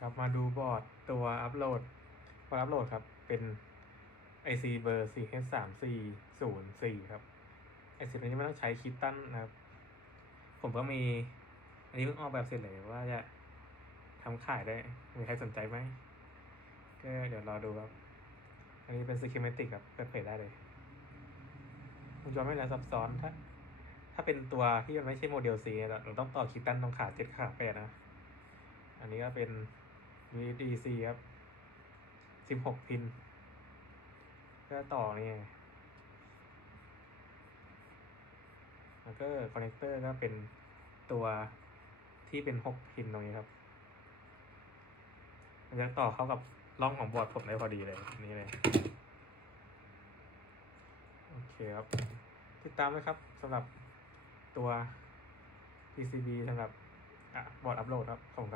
ครับมาดูบอร์ดตัวอัปโหลดบออัปโหลดครับเป็น IC เบอร์4 3 4 0 4 ครับ IC ตัวนี้ไม่ต้องใช้คิดตั้นนะครับ ผมก็มี อันนี้เพิ่งออกแบบเสร็จเลยว่าจะทำขายได้ มีใครสนใจไหม ก็เดี๋ยวรอดูครับ อันนี้เป็น schematic ครับเปิดเผยได้เลยวงจรไม่แล้วซับซ้อนถ้าถ้าเป็นตัวที่มันไม่ใช่โมเดล C เราเราต้องต่อคิดตั้นตรงขาเจ็ดขาแปดนะ อันนี้ก็เป็น VDC ครับสิบหกพินก็ต่อนี่แล้วก็คอนเนคเตอร์ก็เป็นตัวที่เป็นหกพินตรงนี้ครับ มันจะต่อเข้ากับร่องของบอร์ดผมได้พอดีเลยนี่เลย โอเคครับ ติดตามเลยครับสำหรับตัว PCB สำหรับอะบอร์ดอัปโหลดครับผมครับ